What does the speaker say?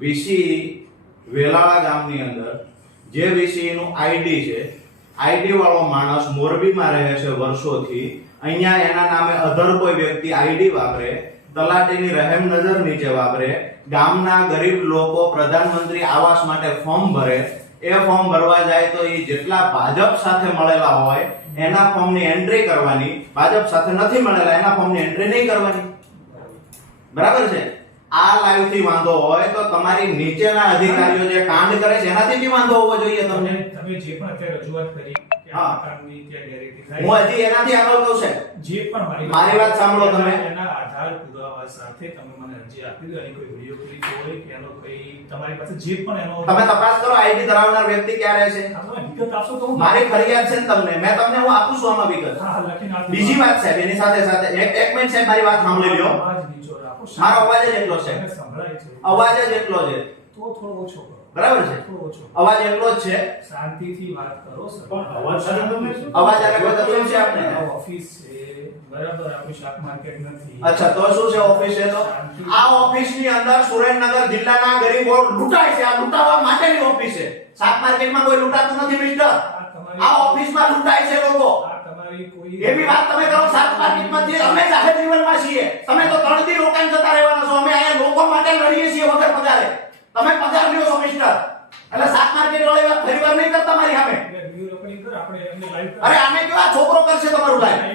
VC Velala ગામની અંદર જે વીસી નું આઈડી છે, આઈડી વાળો માણસ મોરબીમાં રહે છે વર્ષોથી, અહીંયા એના નામે અધર કોઈ વ્યક્તિ આઈડી વાપરે, તલાટીની રહેમ નજર નીચે વાપરે, ગામના ગરીબ લોકો પ્રધાનમંત્રી આવાસ માટે ફોર્મ ભરે, એ ફોર્મ ભરવા જાય તો એ જેટલા ભાજપ સાથે મળેલા હોય એના ફોર્મની એન્ટ્રી કરવાની, ભાજપ સાથે નથી મળેલા એના ફોર્મની એન્ટ્રી નહીં કરવાની. બરાબર છે? આ લાઈવ થી વાંધો હોય તો તમારી નીચેના અધિકારીઓ જે કાંડ કરે છે એનાથી બી વાંધો હોવો જોઈએ તમને. તમે જે પણ અત્યારે રજૂઆત કરી કે આ કામની ત્યાં ગેરરીતિ થાય, હું હજી એનાથી આગળ કહું છે. જે પણ મારી વાત સાંભળો તમે. એના આધાર પુરાવા સાથે તમે મને અરજી આપી દો, એની કોઈ વિડિયો ક્લિપ હોય કે એનો કોઈ તમારી પાસે જે પણ એનો તમે તપાસ કરો આઈડી ધરાવનાર વ્યક્તિ ક્યાં રહે છે. તમે વિગત આપશો તો હું મારી ફરિયાદ છે ને તમને, મેં તમને હું આપું છું આમાં વિગત. હા લખીને આપી. બીજી વાત સાહેબ એની સાથે સાથે એક મિનિટ સાહેબ મારી વાત સાંભળી લ્યો. અવાજ નીચો રાખો. મારો અવાજ જ એટલો છે. મને સંભળાય છે. અવાજ જ એટલો છે. તો થોડો ઓછો કરો. બરાબર છે? થોડો ઓછો. અવાજ એટલો જ છે. શાંતિથી વાત કરો સર. પણ અવાજ સાથે તમે અવાજ આને કોઈ તકલીફ છે આપને? આ ઓફિસ છે બરાબર, આપણી શાક માર્કેટ નથી. અચ્છા તો શું છે ઓફિસ છે તો? આ ઓફિસ ની અંદર સુરેન્દ્રનગર જિલ્લાના ગરીબો લૂંટાય છે. આ લૂંટાવા માટેની ઓફિસ છે. શાક માર્કેટમાં કોઈ લૂંટાતું નથી મિસ્ટર. આ ઓફિસમાં લૂંટાય છે લોકો. આ તમારી કોઈ એવી વાત તમે કરો શાક માર્કેટમાં જે અમે જાહેર જીવનમાં છીએ. તમે તો 3 દી રોકાઈને જતા રહેવાના છો. અમે અહીંયા લોકો માટે લડીએ છીએ વગર પગારે. તમે પગાર લ્યો છો મિસ્ટર. એટલે શાક માર્કેટ વાળી વાત ફરીવાર નહીં કરતા મારી સામે. વિડિયો રેકોર્ડિંગ કર, આપણે એમને લાઈવ અરે આને કેવા છોકરો કરશે તમારું લાઈવ.